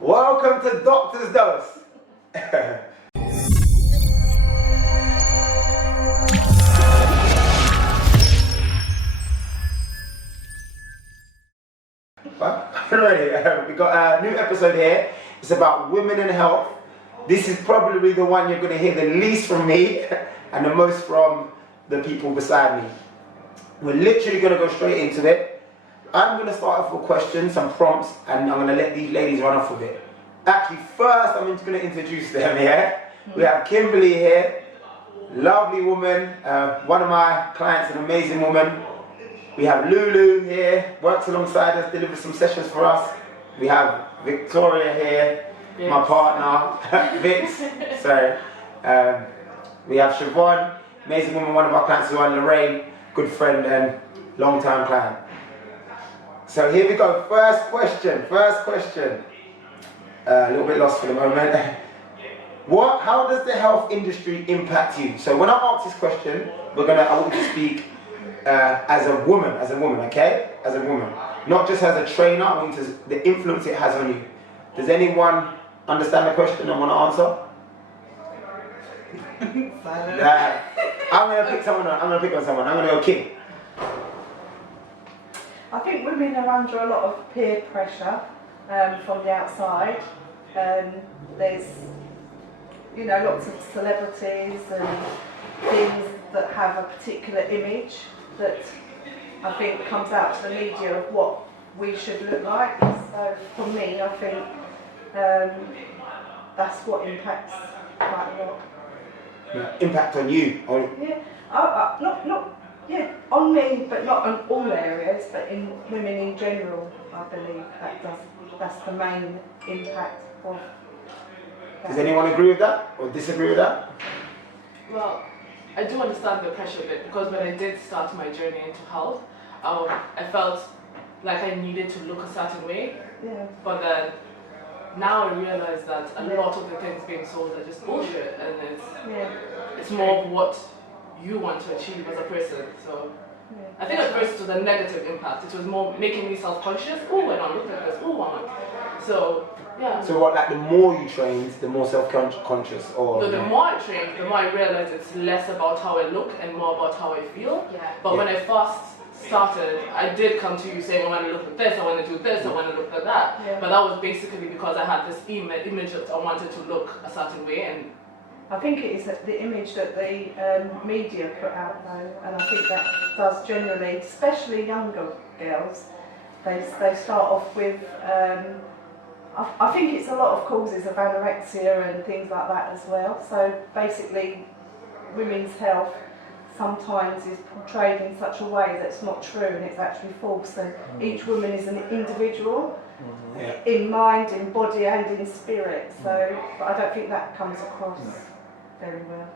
Welcome to Doctor's Dose. Alrighty, we got a new episode here. It's about women and health. This is probably the one you're going to hear the least from me and the most from the people beside me. We're literally going to go straight into it. I'm going to start off with questions, some prompts, and I'm going to let these ladies run off with it. Actually, first I'm just going to introduce them here. We have Kimberly here, lovely woman, one of my clients, an amazing woman. We have Lulu here, works alongside us, delivers some sessions for us. We have Victoria here, my partner, Vix. So we have Siobhan, amazing woman, one of our clients as well, Lorraine, good friend and long-time client. So here we go, first question. A little bit lost for the moment. How does the health industry impact you? So when I ask this question, I want you to speak as a woman, okay? As a woman. Not just as a trainer, I want you to, the influence it has on you. Does anyone understand the question and want to answer? I'm going to pick someone. I'm going to go Kim. I think women are under a lot of peer pressure from the outside. There's, lots of celebrities and things that have a particular image that I think comes out to the media of what we should look like. So for me, I think that's what impacts quite a lot. Impact on you? On me, but not on all areas, but in women in general, I believe that's the main impact of that. Does anyone agree with that or disagree with that? Well, I do understand the pressure bit, because when I did start my journey into health, I felt like I needed to look a certain way. Yeah. But then now I realize that a lot of the things being sold are just bullshit, and it's more of what you want to achieve as a person. So I think at first it was a negative impact. It was more making me self-conscious. Oh, and I'm looking at this. Oh, I'm. So yeah. So what? Like the more you trained, the more self-conscious, or no, the more I trained, the more I realized it's less about how I look and more about how I feel. Yeah. But when I first started, I did come to you saying I want to look at this, I want to do this, I want to look at that. Yeah. But that was basically because I had this image that I wanted to look a certain way, and I think it is the image that the media put out though, and I think that does generally, especially younger girls, they start off with, I think it's a lot of causes of anorexia and things like that as well. So basically women's health sometimes is portrayed in such a way that's not true and it's actually false, and each woman is an individual. In mind, in body and in spirit, so but I don't think that comes across very well.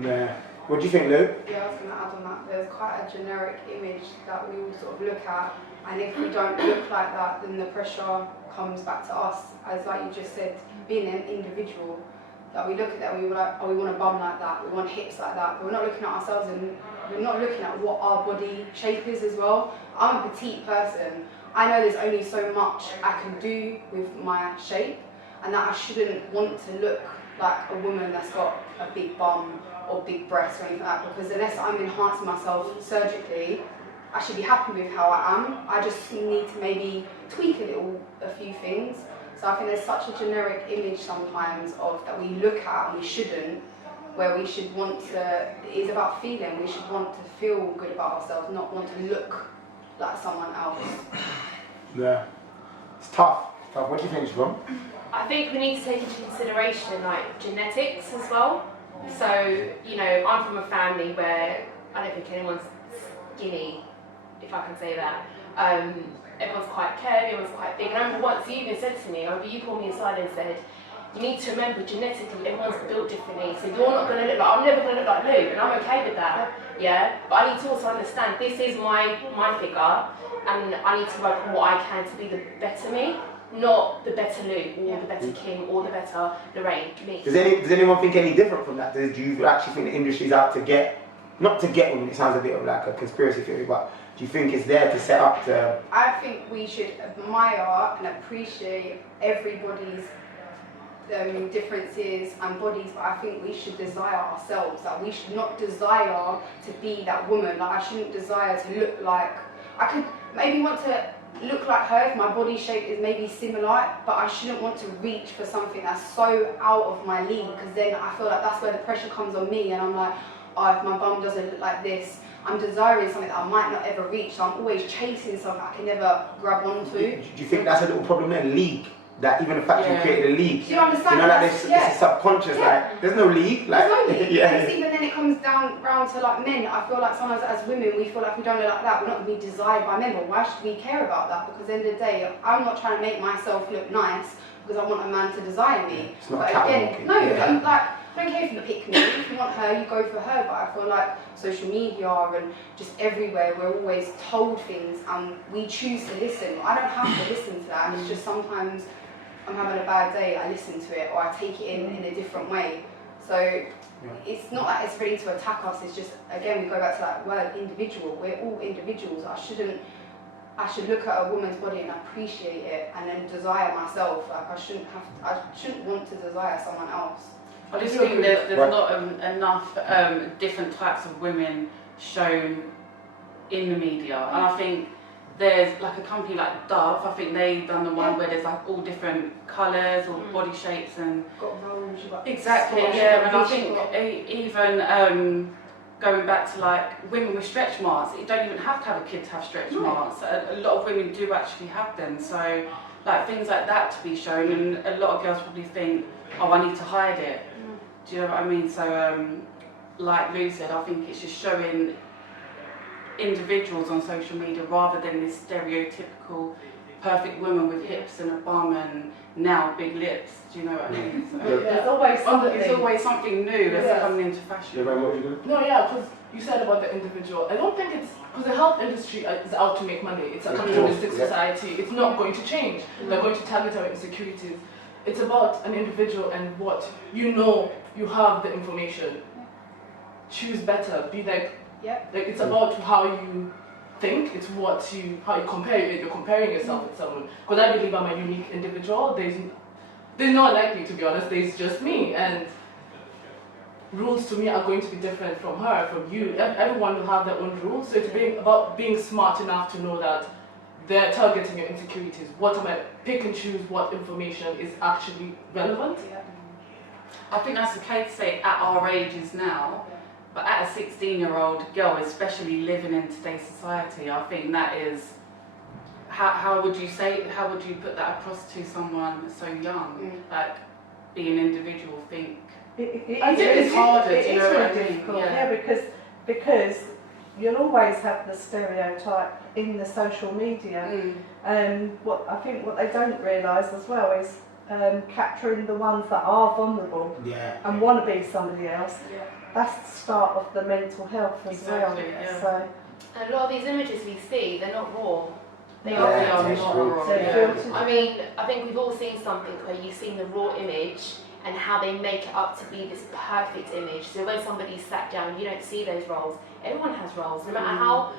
Yeah. What do you think, Lou? Yeah, I was going to add on that. There's quite a generic image that we all sort of look at, and if we don't look like that, then the pressure comes back to us. As like you just said, being an individual, that we look at that, we were like, oh, we want a bum like that, we want hips like that. But we're not looking at ourselves, and we're not looking at what our body shape is as well. I'm a petite person. I know there's only so much I can do with my shape, and that I shouldn't want to look like a woman that's got a big bum or big breasts or anything like that, because unless I'm enhancing myself surgically, I should be happy with how I am. I just need to maybe tweak a few things. So I think there's such a generic image sometimes of that we look at and we shouldn't, where we should want to, it is about feeling, we should want to feel good about ourselves, not want to look like someone else. Yeah. It's tough. What do you think, Siobhan? I think we need to take into consideration like genetics as well. So, I'm from a family where I don't think anyone's skinny, if I can say that. Everyone's quite curvy, everyone's quite big. And I remember once you even said to me, you called me aside and said, you need to remember genetically everyone's built differently. So you're not going to look like, I'm never going to look like Lou, and I'm okay with that. Yeah, but I need to also understand this is my figure, and I need to work on what I can to be the better me. Not the better Lou, or the better Kim, or the better Lorraine, me. Does anyone think any different from that? Do you actually think the industry's out to get, not to get women, it sounds a bit of like a conspiracy theory, but do you think it's there to set up to? I think we should admire and appreciate everybody's differences and bodies, but I think we should desire ourselves. That we should not desire to be that woman. Like I shouldn't desire to look like, I could maybe want to look like her if my body shape is maybe similar, but I shouldn't want to reach for something that's so out of my league, because then I feel like that's where the pressure comes on me, and I'm like, oh, if my bum doesn't look like this, I'm desiring something that I might not ever reach, so I'm always chasing something I can never grab onto. Do you think that's a little problem there? League? That even the fact you created a league. Do you understand? You know, like this subconscious, like, there's no league. Like, there's no league. yeah. Because even then it comes down round to like men. I feel like sometimes as women we feel like we don't look like that, we're not going to be desired by men, but why should we care about that? Because at the end of the day, I'm not trying to make myself look nice because I want a man to desire me. It's not but catwalking. again, no, I'm like, I don't care if you pick me, if you want her, you go for her, but I feel like social media and just everywhere, we're always told things and we choose to listen. I don't have to listen to that, it's just sometimes I'm having a bad day, I listen to it or I take it in a different way. So it's not that it's ready to attack us, it's just, again, we go back to that word, individual. We're all individuals. I should look at a woman's body and appreciate it and then desire myself. Like I shouldn't want to desire someone else. I just think there's not enough different types of women shown in the media, and I think there's like a company like Dove, I think they've done the one where there's like all different colours or body shapes and Got roles, you've got exactly, spots, yeah, and I you've think even going back to like women with stretch marks, you don't even have to have a kid to have stretch marks. A lot of women do actually have them, so like things like that to be shown, and a lot of girls probably think, oh, I need to hide it. Do you know what I mean? So like Lou said, I think it's just showing individuals on social media rather than this stereotypical perfect woman with hips and a bum and now big lips. Do you know what I mean? So, There's always something. it's always something new that's coming into fashion. Yeah, what you doing? No, yeah, because you said about the individual. I don't think it's because the health industry is out to make money. It's a capitalistic society. It's not going to change. They're going to target our insecurities. It's about an individual and what you know. You have the information. Choose better. Be like it's about how you think. It's how you compare it. You're comparing yourself with someone. Because I believe I'm a unique individual. There's not like me, to be honest. There's just me, and rules to me are going to be different from her, from you. Everyone will have their own rules. So it's about being smart enough to know that they're targeting your insecurities. What am I pick and choose? What information is actually relevant? I think that's okay to say at our ages now, but at a 16-year-old girl, especially living in today's society, I think that is, how would you put that across to someone so young? Like, be an individual, think. It's harder, it do you is know what really I mean? difficult, Yeah. because you'll always have the stereotype in the social media. What they don't realise as well is capturing the ones that are vulnerable and want to be somebody else. That's the start of the mental health as well. Yeah. So, And a lot of these images we see, they're not raw. They Yeah, are that's not true. raw. they're filtered. I mean, I think we've all seen something where you've seen the raw image and how they make it up to be this perfect image. So when somebody's sat down, you don't see those roles. Everyone has roles, no matter how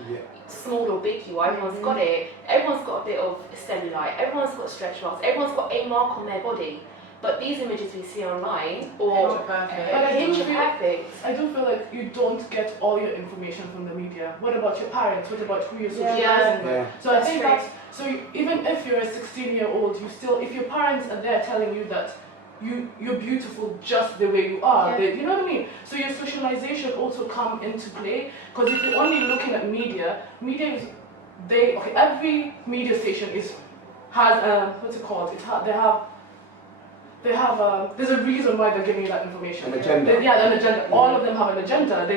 small or big you are, everyone's got it. Everyone's got a bit of cellulite, everyone's got stretch marks, everyone's got a mark on their body. But these images we see online, or picture perfect. I do feel like you don't get all your information from the media. What about your parents? What about who you're socializing with? So I think even if you're a 16-year-old, you still, if your parents are there telling you that you're beautiful just the way you are, you know what I mean? So your socialization also come into play, because if you're only looking at media is, every media station has what's it called? There's a reason why they're giving you that information. An agenda. An agenda. All of them have an agenda.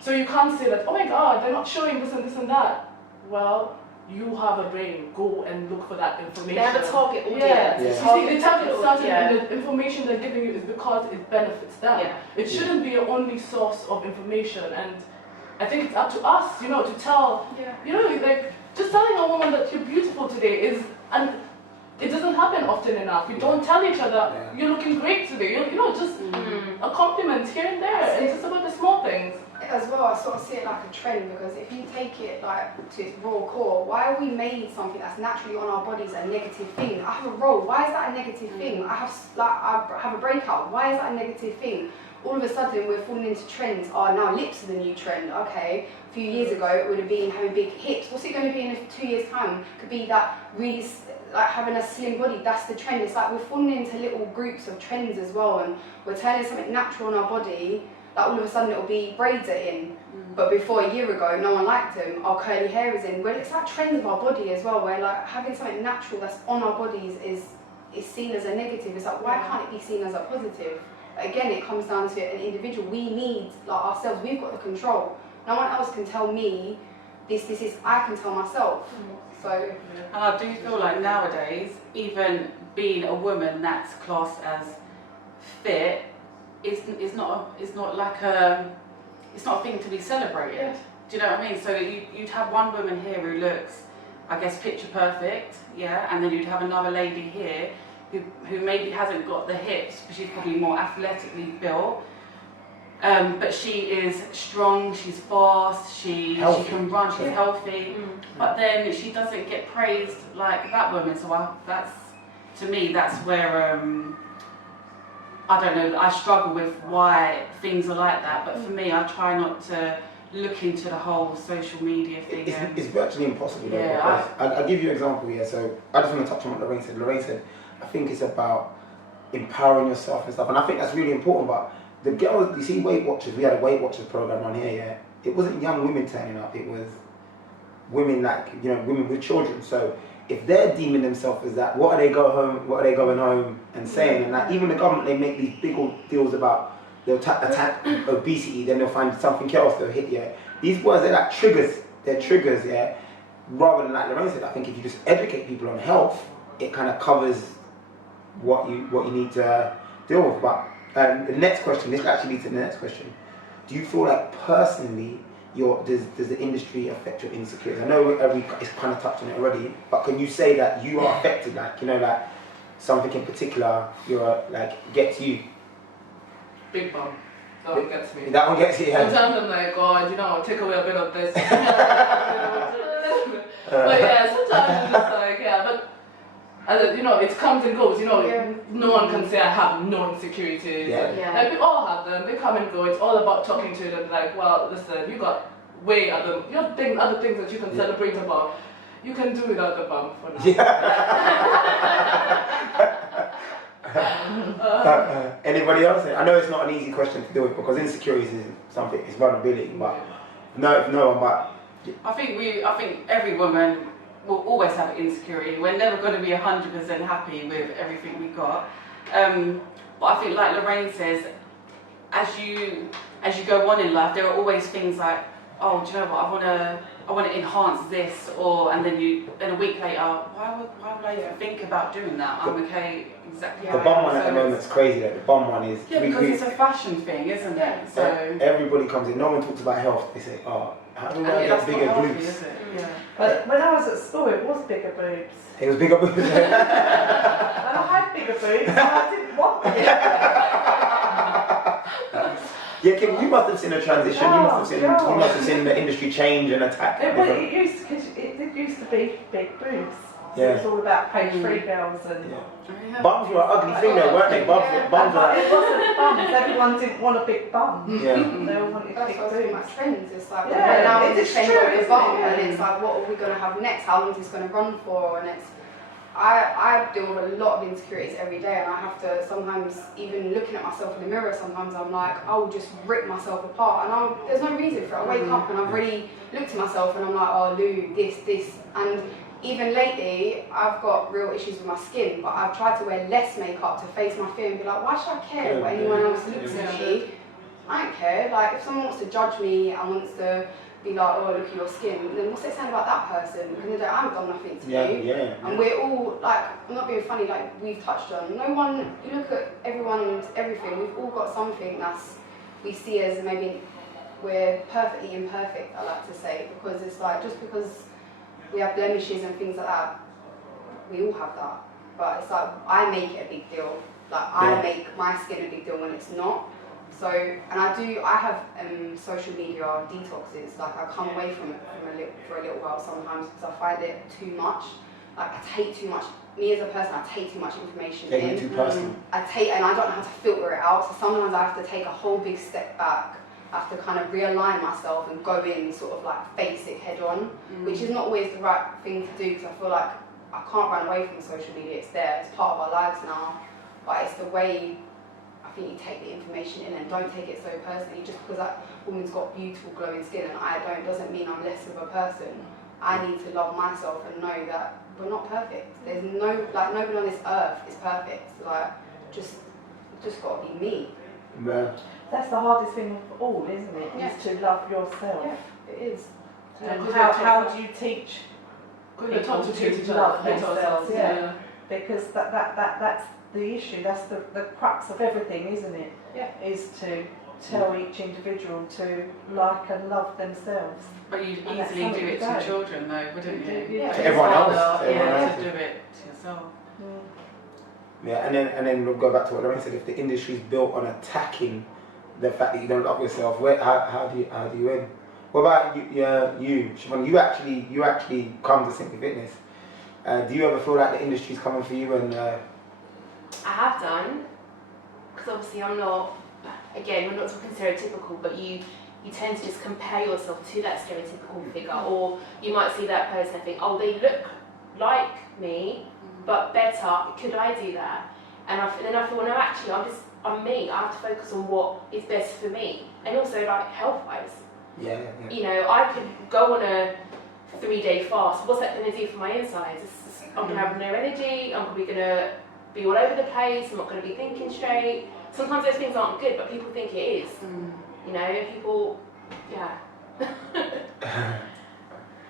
So you can't say that, oh my God, they're not showing this and this and that. Well, you have a brain. Go and look for that information. They have a target audience. You see, the target audience and the information they're giving you is because it benefits them. It shouldn't be your only source of information. And I think it's up to us, to tell, just telling a woman that you're beautiful today is, and it doesn't happen often enough. We don't tell each other, you're looking great today. Just a compliment here and there. It's just about the small things. as well, I sort of see it like a trend, because if you take it like to its raw core, why have we made something that's naturally on our bodies a negative thing? I have a role, why is that a negative thing? I have a breakout, why is that a negative thing? All of a sudden we're falling into trends. Oh, now lips are the new trend. Okay, a few years ago it would have been having big hips. What's it going to be in 2 years' time? Could be that really like having a slim body. That's the trend. It's like we're falling into little groups of trends as well, and we're turning something natural on our body. Like all of a sudden it'll be braids are in, but before a year ago no one liked them. Our curly hair is in. Well, it's like trends of our body as well, where like having something natural that's on our bodies is seen as a negative. It's like, why can't it be seen as a positive? Again, it comes down to an individual. We need, like ourselves, we've got the control. No one else can tell me this is, I can tell myself. So, and I do feel like nowadays, even being a woman that's classed as fit is not like it's not a thing to be celebrated. Yeah. Do you know what I mean? So you'd have one woman here who looks, I guess, picture perfect, yeah, and then you'd have another lady here who maybe hasn't got the hips, but she's probably more athletically built. But she is strong, she's fast, she can run, she's healthy, but then she doesn't get praised like that woman. So to me, that's where, I don't know, I struggle with why things are like that, but for me, I try not to look into the whole social media thing. It's virtually impossible. Yeah, I'll give you an example here. So I just want to touch on what Lorraine said. Lorraine said, I think it's about empowering yourself and stuff, and I think that's really important. But the girls, you see, Weight Watchers, we had a Weight Watchers program on here, yeah? It wasn't young women turning up, it was women women with children. So if they're deeming themselves as that, what are they going home and saying? And like, even the government, they make these big old deals about they'll attack obesity, then they'll find something else they'll hit, yeah? These words, they're like triggers, yeah? Rather than, like Lorraine said, I think if you just educate people on health, it kind of covers what you need to deal with. But the next question, this actually leads to the next question. Do you feel like personally, does the industry affect your insecurities? I know it's kind of touched on it already, but can you say that you are affected, like something in particular, gets you? Big bum. That one gets me. That one gets you, yeah. Sometimes I'm like, God, take away a bit of this. But yeah, sometimes it's just like, yeah, but it comes and goes, no one can say I have no insecurities. Yeah. Like, we all have them, they come and go. It's all about talking to them, like, well, listen, you got way other things that you can celebrate about. You can do without the bump for now. Anybody else? I know it's not an easy question to deal with because insecurities is something, it's vulnerability, but I think every woman will always have insecurity. We're never going to be 100% happy with everything we got. But I think, like Lorraine says, as you go on in life, there are always things like, oh, do you know what? I want to enhance this, and then a week later, why would I even think about doing that? I'm okay exactly. The bum one at the moment is crazy. Like, the bum one is because it's a fashion thing, isn't it? So everybody comes in. No one talks about health. They say, oh, how do I get bigger glutes? Yeah. But when I was at school, it was bigger boobs. It was bigger boobs. And I had bigger boobs, and I didn't want them. Yeah, Kim, you must have seen a transition. You must have seen the industry change and attack. It used to be big boobs. So it was all about page 3 girls and. Yeah. Bums were an ugly thing, though, weren't they? Bums were. It wasn't bums. Everyone didn't want a big bum. Yeah. They all wanted that's big what I was talking boobs. about trends. It's like Yeah, now it's the trend true, of the bum, isn't it? and it's like, what are we going to have next? How long is this going to run for? And it's I deal with a lot of insecurities every day, and I have to sometimes, even looking at myself in the mirror, sometimes I'm like, I will just rip myself apart, and there's no reason for it. I wake up and I've really looked at myself and I'm like, oh Lou, this, and even lately I've got real issues with my skin, but I've tried to wear less makeup to face my fear and be like, why should I care what anyone else looks at me? I don't care. Like, if someone wants to judge me and wants to be like, oh, look at your skin, then what's they saying about that person? Because I haven't done nothing to you. Yeah. And we're all, like, I'm not being funny, like we've touched on, no one, you look at everyone and everything, we've all got something we see as maybe we're perfectly imperfect, I like to say, because it's like, just because we have blemishes and things like that, we all have that. But it's like, I make it a big deal. Like, I make my skin a big deal when it's not. So, and I have social media detoxes. Like I come away from it for a little while sometimes because I find it too much. Like I take too much. Me as a person, I take too much information Take in. it too personal. And I don't know how to filter it out. So sometimes I have to take a whole big step back. I have to kind of realign myself and go in, sort of like face it head on, which is not always the right thing to do because I feel like I can't run away from social media. It's there. It's part of our lives now. But it's the way I think you take the information in and don't take it so personally. Just because that woman's got beautiful glowing skin and I don't doesn't mean I'm less of a person. I need to love myself and know that we're not perfect. There's nobody on this earth is perfect. Like just got to be me. Yeah. That's the hardest thing of all, isn't it? Yeah. Is to love yourself. Yeah, it is. And Yeah, how do you teach Good, they talk to people each to other, love hate themselves? ourselves, Yeah. Because that's the issue. That's the crux of everything, isn't it? Yeah. Is to tell each individual to like and love themselves. But you'd And that's easily do something it you to don't. children though, wouldn't you? Yeah. To everyone else. Harder, To everyone yeah, else. to do it to yourself. Yeah, and then we'll go back to what Lorraine said. If the industry is built on attacking the fact that you don't love yourself, how do you win? What about you, Siobhan? You actually come to Simply Fitness. Do you ever feel like the industry's coming for you? And I have done, because obviously I'm not, again, we're not talking stereotypical, but you tend to just compare yourself to that stereotypical figure, or you might see that person and think, oh, they look like me, but better, could I do that? And then I feel, well, no, actually, I'm me. I have to focus on what is best for me, and also like health-wise. yeah. You know, I could go on a 3-day fast. What's that going to do for my insides? I'm going to have no energy. I'm probably going to be all over the place. I'm not going to be thinking straight. Sometimes those things aren't good, but people think it is. You know, people, yeah.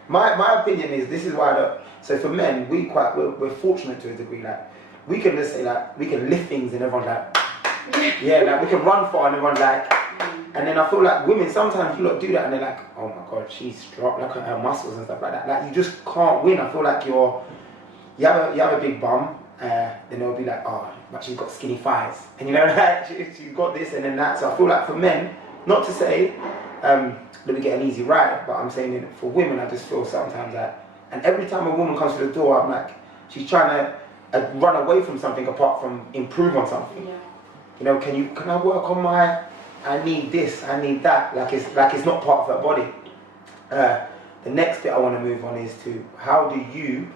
My opinion is this is why so for men we're fortunate to a degree, like we can just say like we can lift things and everyone's like yeah, like we can run far and everyone's like, and then I feel like women sometimes you lot do that and they're like, oh my god, she's strong, look at her muscles and stuff like that. Like you just can't win. I feel like you have a big bum, then they'll be like, oh, but she's got skinny thighs, and you know, like she's got this and then that. So I feel like for men, not to say that we get an easy ride, but I'm saying for women, I just feel sometimes that, and every time a woman comes to the door, I'm like, she's trying to run away from something apart from improve on something. Yeah. You know, can I work on I need this, I need that, like it's not part of her body. The next bit I want to move on is to how do you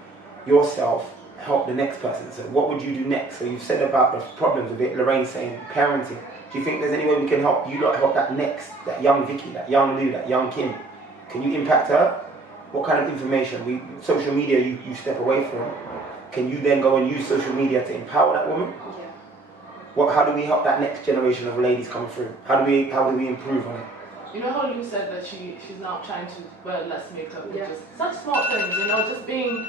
yourself help the next person? So what would you do next? So you've said about the problems with it, Lorraine saying parenting. Do you think there's any way we can help you lot help that young Vicky, that young Lou, that young Kim? Can you impact her? What kind of information? Social media you step away from. Can you then go and use social media to empower that woman? Yeah. How do we help that next generation of ladies coming through? How do we improve on it? You know how Lou said that she's now trying to wear less makeup, Yeah. just such small things, you know, just being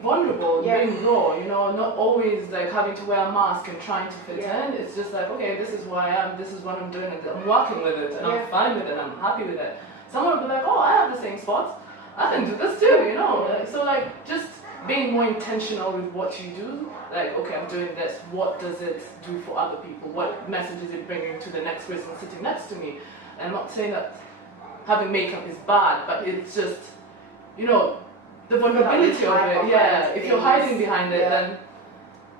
vulnerable, Yeah. being raw, you know, not always like having to wear a mask and trying to fit in. It's just like, okay, this is who I am, this is what I'm doing, and I'm working with it, and I'm fine with it, I'm happy with it. Someone will be like, oh, I have the same spots, I can do this too, you know. So like, just being more intentional with what you do, like, okay, I'm doing this, what does it do for other people? What message is it bringing to the next person sitting next to me? And I'm not saying that having makeup is bad, but it's just, you know, the vulnerability of it, yeah. If you're hiding behind it, then...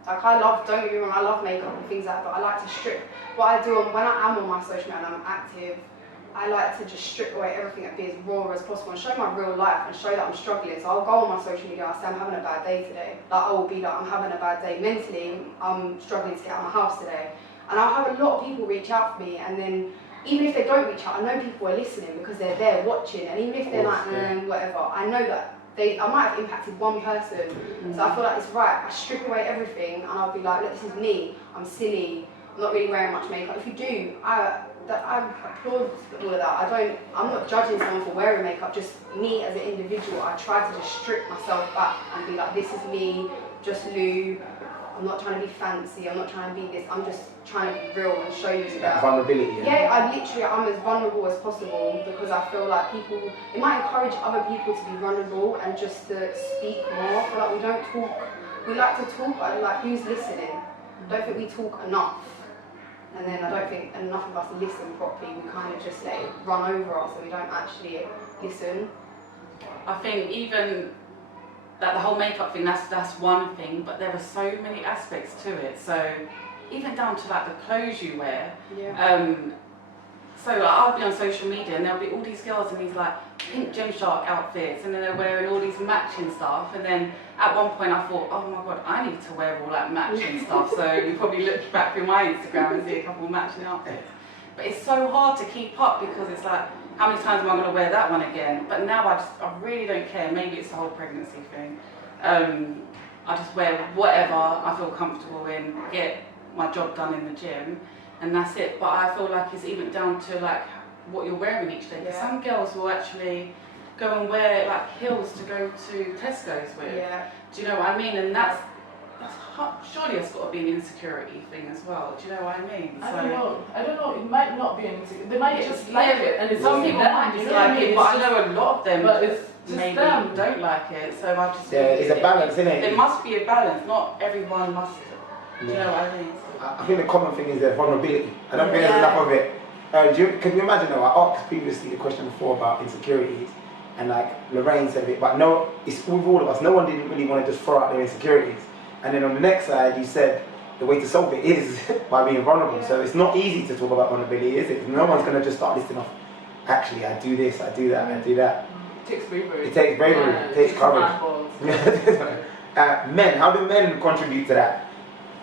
Like don't get me wrong, I love makeup and things like that, but I like to strip. What I do when I am on my social media and I'm active, I like to just strip away everything and be as raw as possible and show my real life and show that I'm struggling. So I'll go on my social media, I'll say I'm having a bad day today. Like I will be like, I'm having a bad day mentally, I'm struggling to get out of my house today. And I'll have a lot of people reach out for me, and then even if they don't reach out, I know people are listening because they're there watching, and even if they're like, whatever, I know that I might have impacted one person. So I feel like it's right, I strip away everything and I'll be like, look, this is me, I'm silly, I'm not really wearing much makeup. If you do, I applaud all of that. I'm not judging someone for wearing makeup, just me as an individual, I try to just strip myself back and be like, this is me, just Lou. I'm not trying to be fancy, I'm not trying to be this, I'm just trying to be real and show you that. Vulnerability. I'm as vulnerable as possible because I feel like it might encourage other people to be vulnerable and just to speak more. I feel like we don't talk, we like to talk, but like who's listening? I don't think we talk enough. And then I don't think enough of us listen properly. We kind of just let it run over us and we don't actually listen. I think even that the whole makeup thing, that's one thing, but there are so many aspects to it. So even down to like the clothes you wear. Yeah. So like, I'll be on social media and there'll be all these girls in these like pink Gymshark outfits, and then they're wearing all these matching stuff. And then at one point I thought, oh my god, I need to wear all that matching stuff. So you probably look back through my Instagram and see a couple of matching outfits. But it's so hard to keep up because it's like, how many times am I going to wear that one again? But now I really don't care. Maybe it's the whole pregnancy thing. I just wear whatever I feel comfortable in, get my job done in the gym, and that's it. But I feel like it's even down to like what you're wearing each day. Yeah. Some girls will actually go and wear like heels to go to Tesco's with. Yeah. Do you know what I mean? And that's surely it's got to be an insecurity thing as well. Do you know what I mean? I don't know. It might not be anything. They might just like yeah, it, and it's some people might dislike it, but I know a lot of them but it's just maybe them. don't like it. So I just It's a balance, isn't it? There must be a balance. Not everyone must. Do you know what I mean? I think the common thing is their vulnerability. I don't think there's Yeah. enough of it. Can you imagine though, I asked previously the question before about insecurities, and like Lorraine said it, but no, it's with all of us. No one didn't really want to just throw out their insecurities. And then on the next side, you said the way to solve it is by being vulnerable. So it's not easy to talk about vulnerability, is it? No one's going to just start listing off, actually, I do this, I do that, I do that. It takes bravery. It takes bravery, it takes courage. Men, how do men contribute to that?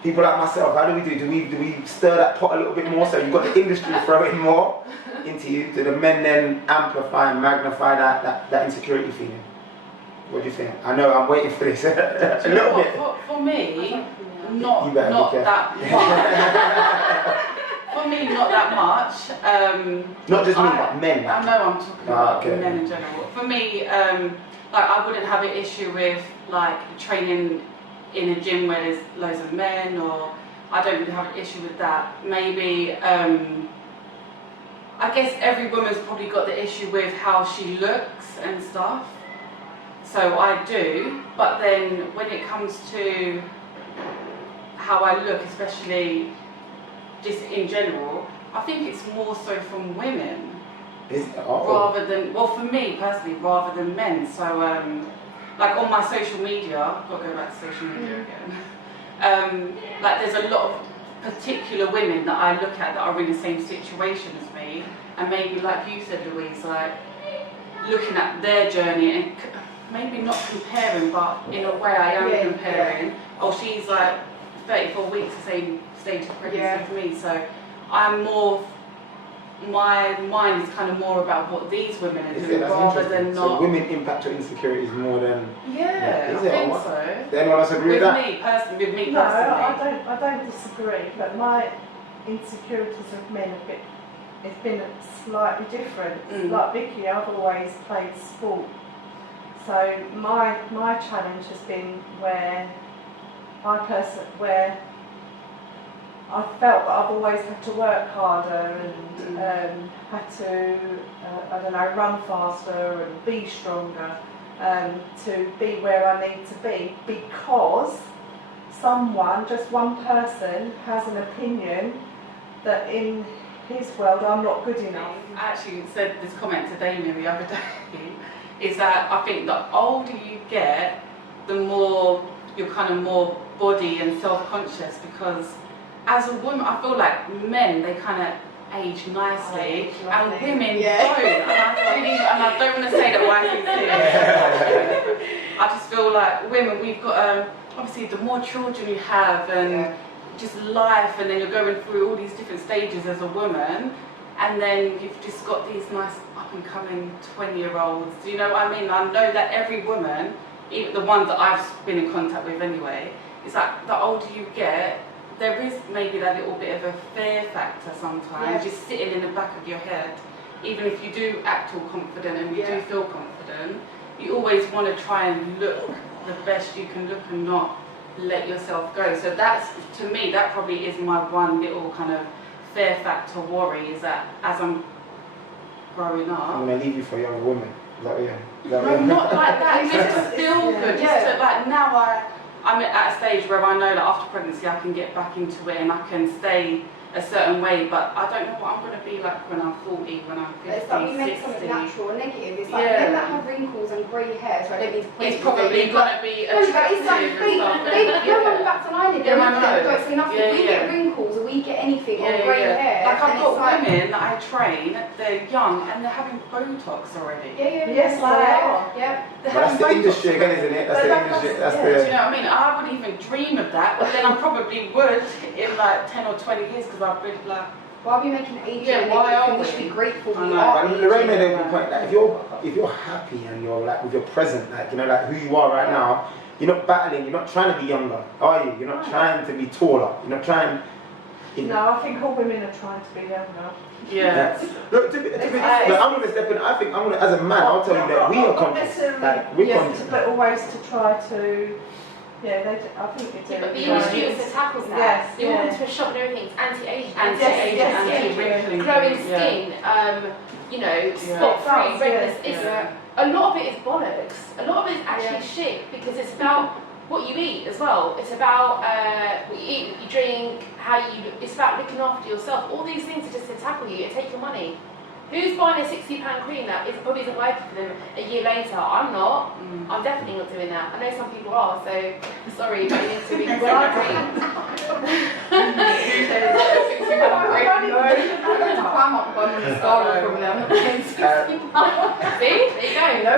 People like myself, how do we do? Do we stir that pot a little bit more? So you've got the industry throwing more into you. Do the men then amplify and magnify that insecurity feeling? What do you think? I know I'm waiting for this a little bit. For me, not You better be careful. that much. For me, not that much. Not just me, but men. I know I'm talking about okay. men in general. For me, like I wouldn't have an issue with like training in a gym where there's loads of men, or I don't really have an issue with that. Maybe, I guess every woman's probably got the issue with how she looks and stuff. So I do, but then when it comes to how I look, especially just in general, I think it's more so from women rather than, well, for me personally, rather than men. So like on my social media, I've got to go back to social media again, like there's a lot of particular women that I look at that are in the same situation as me, and maybe like you said, Louise, like looking at their journey and maybe not comparing, but in a way I am comparing. Oh, she's like 34 weeks, the same stage of pregnancy as me, so I'm more, my mind is kind of more about what these women are doing rather than not. So women impact your insecurities more than... Yeah, is I it? think so. Does anyone else agree with that? With me No, personally. I don't disagree, but my insecurities of men it's been slightly different. Like Vicky, I've always played sport. So my challenge has been where I felt that I've always had to work harder and had to, I don't know, run faster and be stronger to be where I need to be, because someone, just one person, has an opinion that in his world I'm not good enough. I actually said this comment to Damien the other day, is that I think the older you get, the more you're kind of more body and self-conscious, because as a woman, I feel like men, they kind of age nicely, and women don't. And I don't want to say that why I just feel like women, we've got, obviously the more children you have and just life, and then you're going through all these different stages as a woman, and then you've just got these nice up-and-coming 20-year-olds. Do you know what I mean? I know that every woman, even the ones that I've been in contact with anyway, it's like the older you get, there is maybe that little bit of a fear factor sometimes, just sitting in the back of your head. Even if you do act all confident and you do feel confident, you always want to try and look the best you can look and not let yourself go. So that's, to me, that probably is my one little kind of fear factor worry, is that as I'm growing up... I'm going to leave you for a younger woman. Is that what you're... No, not like that, just to feel good, just to, like, now I'm at a stage where I know that after pregnancy I can get back into it and I can stay a certain way, but I don't know what I'm going to be like when I'm 40, when I'm 50, It's like we make 60. something natural or negative. It's like men that have wrinkles and grey hair, so I don't mean to point It's probably going to be no, but attractive it's like and stuff. they go back to line it. Yeah, I know. Go for nothing. Yeah, we yeah. get wrinkles or we get anything or grey hair. Like I've and got it's like, women that I train, they're young and they're having Botox already. Yes, they are. Yeah. They're But that's having the Botox industry again, already. isn't it? That's the industry. That's Do you the. know what I mean? I wouldn't even dream of that, but then I probably would in like 10 or 20 years because I've been like. Why are we making age? Yeah, why are we should be grateful I we know, are. but Lorraine made a good point that if you're happy and you're like with your present, like you know, like who you are right now, you're not battling. You're not trying to be younger, are you? You're not trying to be taller. You're not trying. No, I think all women are trying to be younger. Yeah. Look, but I'm gonna step in. I think I'm gonna, as a man, I'll tell you that we are conscious. Like we're conscious. But always to try to. Yeah, I think they do. Yeah, but the industry also tackles that. Yes, They walk into a shop and everything's anti-aging, Anti-aging, Yes, anti-wrinkling. glowing Yeah. skin, you know, spot-free, redness. It's a lot of it is bollocks. A lot of it is actually shit because it's about what you eat as well. It's about what you eat, what you drink, how you. It's about looking after yourself. All these things are just to tackle you and take your money. Who's buying a £60 cream that probably isn't working for them a year later? I'm not. I'm definitely not doing that. I know some people are, so sorry, but you need to be cream. See? There you go.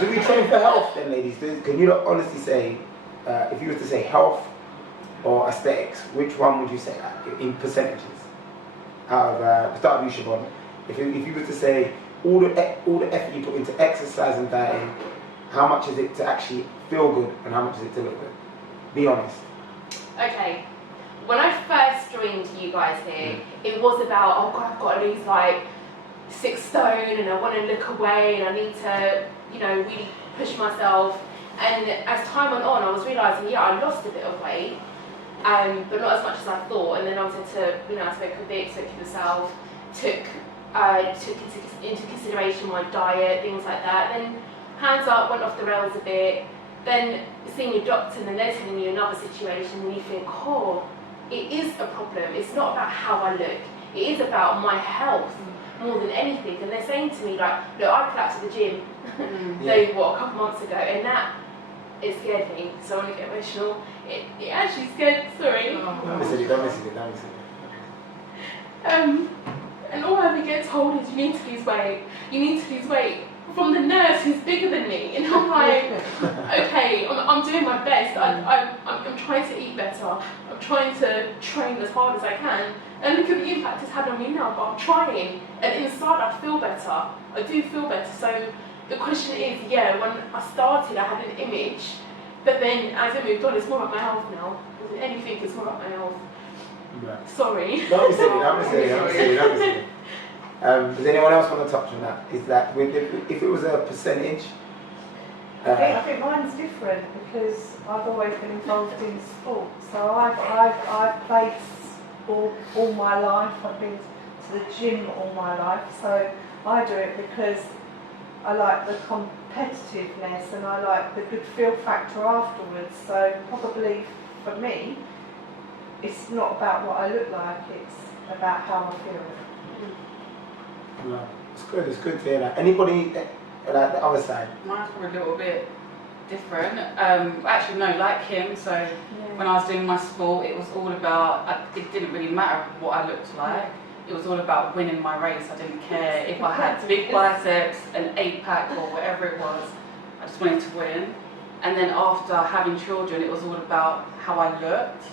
Do we train for health then, ladies? Can you not honestly say, if you were to say health or aesthetics, which one would you say like, in percentages? Out of start with you, Siobhan. If you were to say all the effort you put into exercise and dieting, how much is it to actually feel good and how much is it to look good? Be honest. Okay. When I first joined you guys here, it was about, oh God, I've got to lose like 6 stone and I want to look away and I need to, you know, really push myself. And as time went on, I was realising, yeah, I lost a bit of weight, but not as much as I thought. And then I was into, you know, I spoke with Vic, spoke with yourself, took into consideration my diet, things like that. Then hands up, went off the rails a bit. Then seeing your doctor and then they're telling you another situation and you think, oh, it is a problem. It's not about how I look. It is about my health more than anything. And they're saying to me like, look, I collapsed at the gym, a couple months ago, and that it scared me. So I want to get emotional. It actually scared. Sorry. Don't miss it. And all I ever get told is you need to lose weight. You need to lose weight from the nurse who's bigger than me, and I'm like, okay, I'm doing my best. I'm trying to eat better. I'm trying to train as hard as I can. And look at the impact it's had on me now. But I'm trying, and inside I feel better. I do feel better. So the question is, yeah, when I started, I had an image, but then as it moved on, it's more about my health now. More than anything, it's more about my health. Right. Sorry. Don't be silly. Does anyone else want to touch on that? Is that if it was a percentage? I think mine's different because I've always been involved in sport. So I've played sport all my life. I've been to the gym all my life. So I do it because I like the competitiveness and I like the good feel factor afterwards. So probably for me, it's not about what I look like, it's about how I feel. No, it's good to hear that. Anybody like the other side? Mine's probably a little bit different. Actually, no, like him. So when I was doing my sport, it was all about. It didn't really matter what I looked like. It was all about winning my race. I didn't care if I had big biceps, an 8-pack, or whatever it was. I just wanted to win. And then after having children, it was all about how I looked.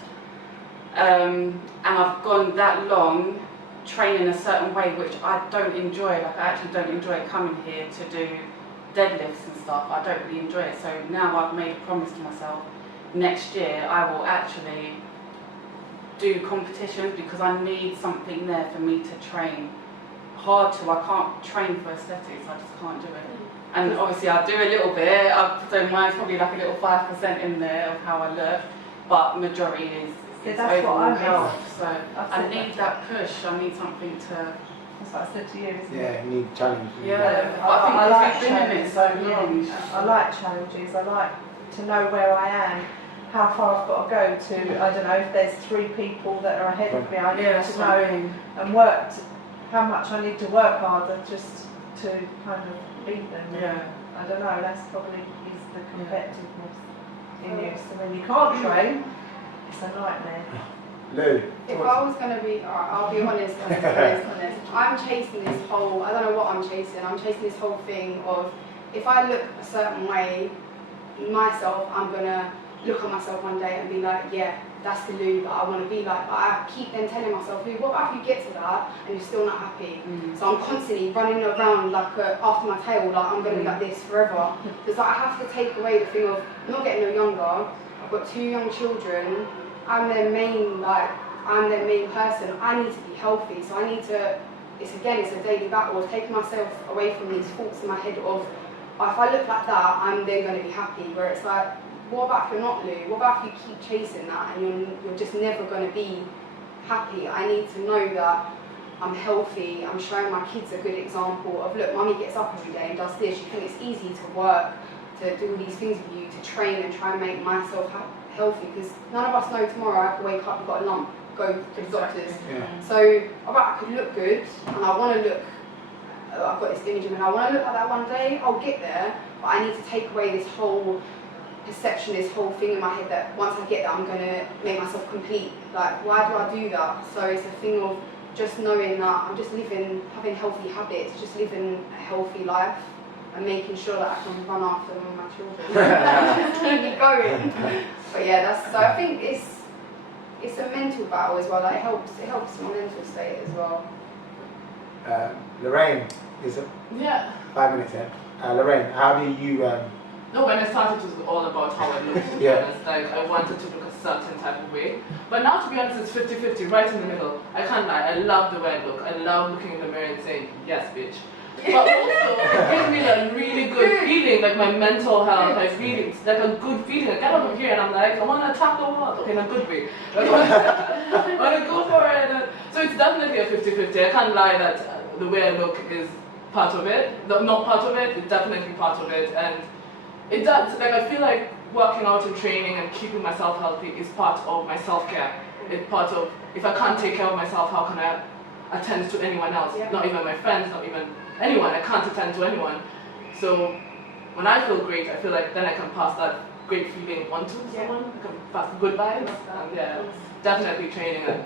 And I've gone that long training a certain way which I don't enjoy. Like I actually don't enjoy coming here to do deadlifts and stuff. I don't really enjoy it. So now I've made a promise to myself, next year I will actually do competitions because I need something there for me to train hard to. I can't train for aesthetics, I just can't do it. And obviously I do a little bit, so mine's probably like a little 5% in there of how I look, but majority is overall health. So I need that push, I need something to... That's what I said to you, isn't it? Yeah, you need challenge. Yeah, I like challenges. I like challenges. I like to to know where I am, how far I've got to go to, I don't know, if there's 3 people that are ahead of me, I need to know and work, how much I need to work harder just to kind of beat them. Yeah. I don't know, that's probably is the competitiveness in you. So when you can't train, it's a nightmare. Lou. If I was going to be, alright, I'll be honest, I'm chasing this whole, I don't know what I'm chasing this whole thing of, if I look a certain way, myself, I'm going to look at myself one day and be like, yeah, that's the Lou that I want to be like. But I keep then telling myself, Lou, what about if you get to that and you're still not happy? So I'm constantly running around like after my tail, like I'm going to be like this forever. Because like, I have to take away the thing of, I'm not getting no younger, I've got 2 young children, I'm their main person, I need to be healthy, so I need to, it's a daily battle of taking myself away from these thoughts in my head of, if I look like that, I'm then going to be happy, where it's like, what about if you're not, Lou? What about if you keep chasing that and you're just never going to be happy? I need to know that I'm healthy, I'm showing my kids a good example of, look, mummy gets up every day and does this, you think it's easy to work, to do all these things with you, to train and try and make myself healthy, because none of us know tomorrow I could wake up and got a lump, go to the doctors. Yeah. So I could look good and I want to look, I've got this image of me and I want to look like that one day, I'll get there, but I need to take away this whole perception, this whole thing in my head that once I get there I'm going to make myself complete. Like, why do I do that? So it's a thing of just knowing that I'm just having healthy habits, just living a healthy life and making sure that I can run after them and my children. Just keep me going. But yeah, so I think it's a mental battle as well. Like, it helps my mental state as well. Lorraine, is it? Yeah. 5 minutes here. Lorraine, how do you? No, when I started, it was all about how I looked, to be honest. Like, I wanted to look a certain type of way. But now, to be honest, it's 50-50, right in the middle. I can't lie, I love the way I look. I love looking in the mirror and saying, yes, bitch. But also, it gives me a really good feeling, like my mental health, like really, it's like a good feeling. I get over here and I'm like, I want to attack the world, okay, in a good way. Like, I want to go for it. So it's definitely a 50-50. I can't lie that the way I look is part of it. Not part of it, it's definitely part of it. And it does, like, I feel like working out and training and keeping myself healthy is part of my self-care. It's part of, if I can't take care of myself, how can I attend to anyone else? Yeah. Not even my friends, not even anyone. I can't attend to anyone. So when I feel great, I feel like then I can pass that great feeling on to someone. I can pass the good vibes. And yeah, definitely training and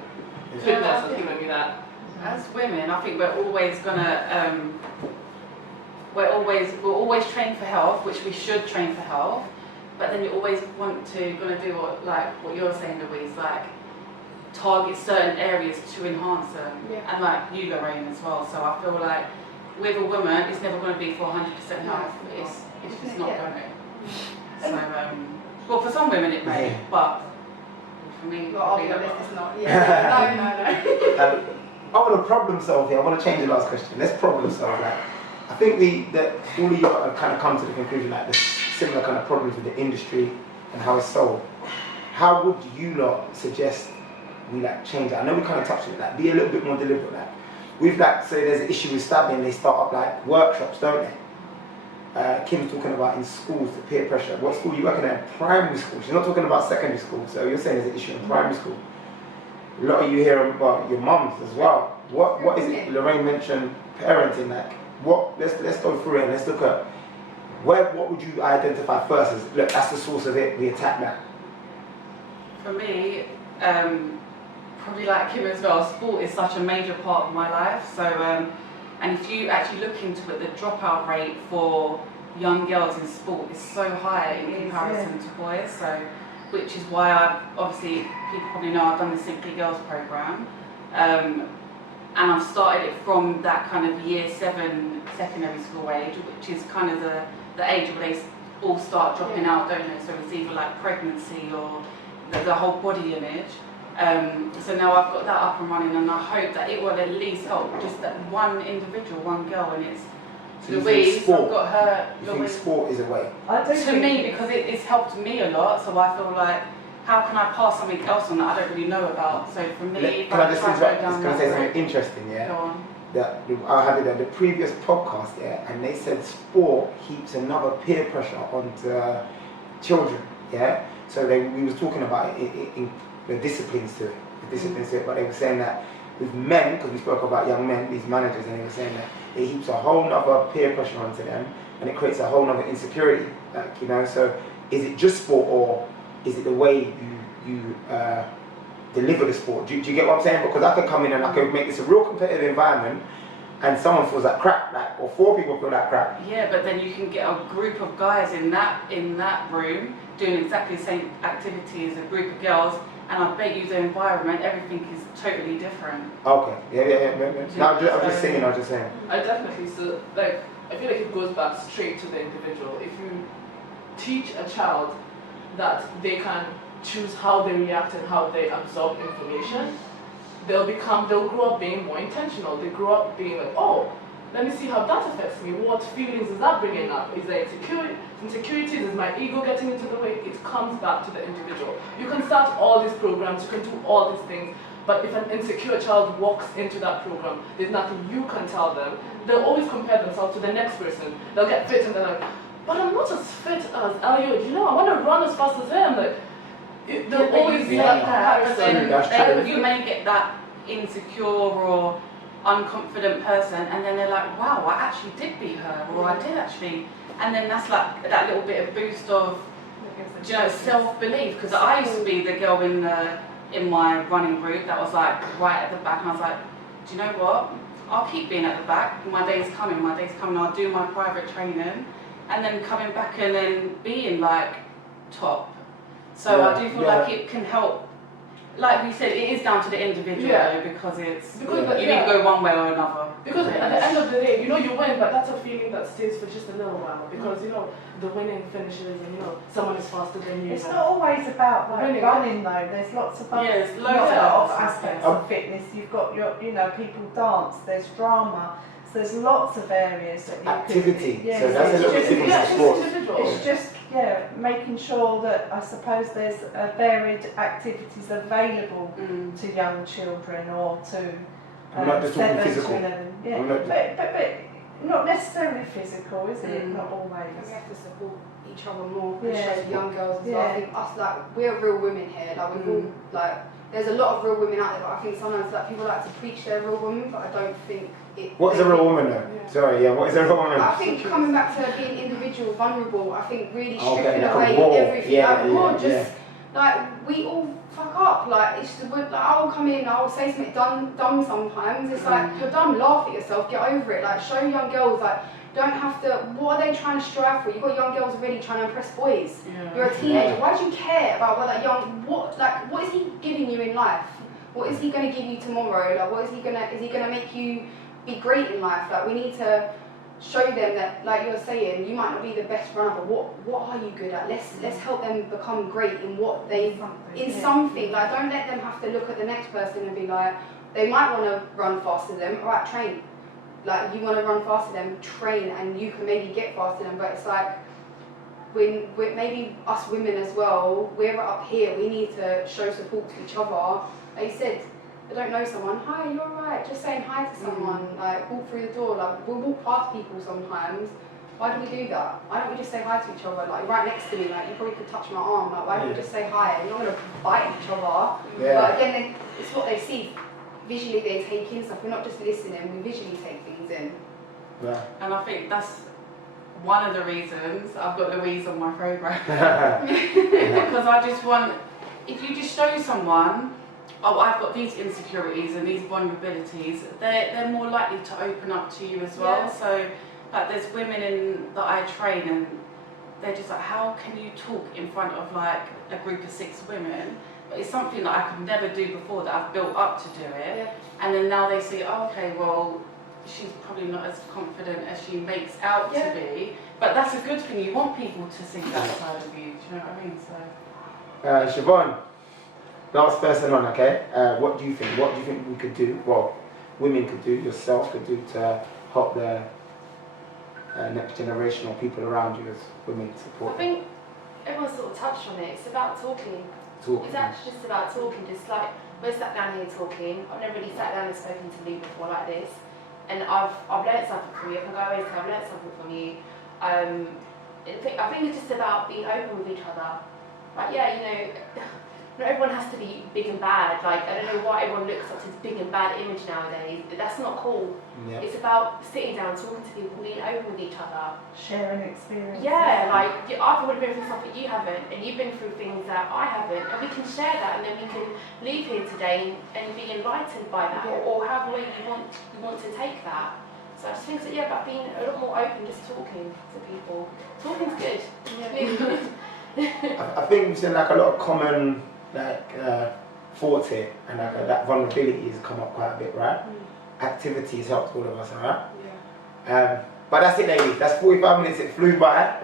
fitness has given me that. As women, I think we're always gonna we'll always train for health, which we should train for health, but then you always gonna do what you're saying, Louise, like target certain areas to enhance them, and like you, Lorraine, as well. So I feel like with a woman, it's never going to be for 100% health. It's just not going to. So well, for some women it may, but for me, Well, I'll be honest, it's not. Yeah. No. I want to problem solve here. I want to change the last question. Let's problem solve that. I think that all of you have kind of come to the conclusion that there's similar kind of problems with the industry and how it's sold. How would you lot suggest we like change that? I know we kind of touched on that. Be a little bit more deliberate. Like we've like, so there's an issue with stabbing. They start up like workshops, don't they? Kim's talking about in schools the peer pressure. What school are you working at? Primary school. She's not talking about secondary school. So you're saying there's an issue in primary school. A lot of you hear about your mums as well. What is it? Lorraine mentioned parenting. Like let's go through it and let's look at what would you identify first as, look, that's the source of it, we attack that. For me, probably like Kim as well, sport is such a major part of my life. So and if you actually look into it, the dropout rate for young girls in sport is so high in comparison to boys. So which is why obviously people probably know I've done the Simply Girls program, and I've started it from that kind of year 7 secondary school age, which is kind of the age where they all start dropping out, don't they? So it's either like pregnancy or the whole body image. So now I've got that up and running, and I hope that it will at least help just that one individual, one girl, and it's So Louise. sport, I've got her. you think sport is a way? To me, because it's helped me a lot, so I feel like, how can I pass something else on that I don't really know about? So for me, Can I just interrupt? I was going to say something interesting, yeah? Go on. I had it on the previous podcast, yeah, and they said sport heaps another peer pressure onto children, yeah. So we was talking about it in the disciplines to it, but they were saying that with men, because we spoke about young men, these managers, and they were saying that it heaps a whole nother peer pressure onto them, and it creates a whole nother insecurity, like, you know. So is it just sport, or is it the way you deliver the sport? Do you get what I'm saying? Because I could come in and I could make this a real competitive environment, and someone feels like crap, like, or 4 people feel like crap. Yeah, but then you can get a group of guys in that room doing exactly the same activity as a group of girls, and I bet you the environment, everything is totally different. Okay, yeah. No, I'm just saying. I definitely, so like, I feel like it goes back straight to the individual. If you teach a child that they can choose how they react and how they absorb information, they'll grow up being more intentional. They grow up being like, oh, let me see how that affects me. What feelings is that bringing up? Is there insecurities? Is my ego getting into the way? It comes back to the individual. You can start all these programs, you can do all these things, but if an insecure child walks into that program, there's nothing you can tell them. They'll always compare themselves to the next person. They'll get fit and they're like, but I'm not as fit as Elliot. You know, I want to run as fast as him. Like, they'll always be that comparison. Then you may get that insecure or unconfident person, and then they're like, wow, I actually did beat her, or I did actually, and then that's like that little bit of boost of, you know, self-belief. Because I used to be the girl in my running group that was like right at the back, and I was like, do you know what? I'll keep being at the back. My day's coming. I'll do my private training, and then coming back and then being like top. So I do feel like it can help. Like we said, it is down to the individual because you need to go one way or another. Because at the end of the day, you know, you win, but that's a feeling that stays for just a little while. Because, you know, the winning finishes and, you know, someone is faster than you. It's not always about like running though. There's lots of other aspects of fitness. You've got people dance. There's drama. So there's lots of areas that you activity. Can, so that's a little bit different from sport. It's just making sure that I suppose there's varied activities available to young children or to not just 7 talking physical. to 11. Yeah, but not necessarily physical, is it? Not always. We have to support each other more, Yeah. especially young girls as well. I think us, like, we're real women here. Like, we've all, like, there's a lot of real women out there, but I think sometimes like people like to preach they're real women, but I don't think it. What is a real woman though? Yeah. Sorry, what is a real woman? I think coming back to being individual, vulnerable, I think really stripping like away everything. Like we all fuck up. Like it's just, like I'll come in, I'll say something dumb sometimes. It's like you're dumb, laugh at yourself, get over it. Like show young girls like don't have to. What are they trying to strive for? You've got young girls already trying to impress boys. Yeah. You're a teenager. Why do you care about what that young? What is he giving you in life? What is he going to give you tomorrow? Like what is he gonna make you be great in life? Like we need to show them that, like you're saying, you might not be the best runner, but what are you good at? Let's help them become great in what they something. Like don't let them have to look at the next person and be like, they might want to run faster than them. Alright, train. Like you want to run faster than them, train, and you can maybe get faster than them. But it's like when maybe us women as well, we're up here. We need to show support to each other. Like you said, I don't know someone, hi, you're right, just saying hi to someone, like walk through the door, like we'll walk past people sometimes. Why do we do that? Why don't we just say hi to each other? Like right next to me, like you probably could touch my arm, like why don't we just say hi? We're not gonna bite each other. But again, it's what they see. Visually they take in stuff, we're not just listening, we visually take things in. Yeah. And I think that's one of the reasons I've got Louise on my programme. Because I just want, if you just show someone, oh, I've got these insecurities and these vulnerabilities, they're more likely to open up to you as well. Yeah. So, like, there's women that I train and they're just like, how can you talk in front of like a group of 6 women? But it's something that I could never do before that I've built up to do it. Yeah. And then now they see, oh, okay, well, she's probably not as confident as she makes out to be. But that's a good thing. You want people to see that side of you. Do you know what I mean? So. Siobhan. Last person on, okay? What do you think? What do you think we could do? Well, women could do, yourself could do to help the next generation or people around you as women support? I think everyone sort of touched on it. It's about talking. It's actually just about talking. Just like we're sat down here talking. I've never really sat down and spoken to you before like this, and I've learnt something from you. I can go away and say I've learnt something from you. I think it's just about being open with each other. Like, yeah, you know, not everyone has to be big and bad. Like, I don't know why everyone looks up to this big and bad image nowadays. That's not cool. Yeah. It's about sitting down, talking to people, being open with each other. Sharing experiences. Yeah, like, I've already been through stuff that you haven't, and you've been through things that I haven't, and we can share that, and then we can leave here today and be enlightened by that, or however way you want to take that. So I just think that, yeah, about being a lot more open, just talking to people. Talking's good. I think we've seen like a lot of common thoughts here, and like that vulnerability has come up quite a bit, right? Activity has helped all of us, alright? Yeah. But that's it, ladies. That's 45 minutes. It flew by,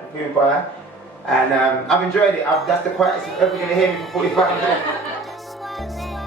and I've enjoyed it. That's the quietest you're ever going to hear me for 45 minutes.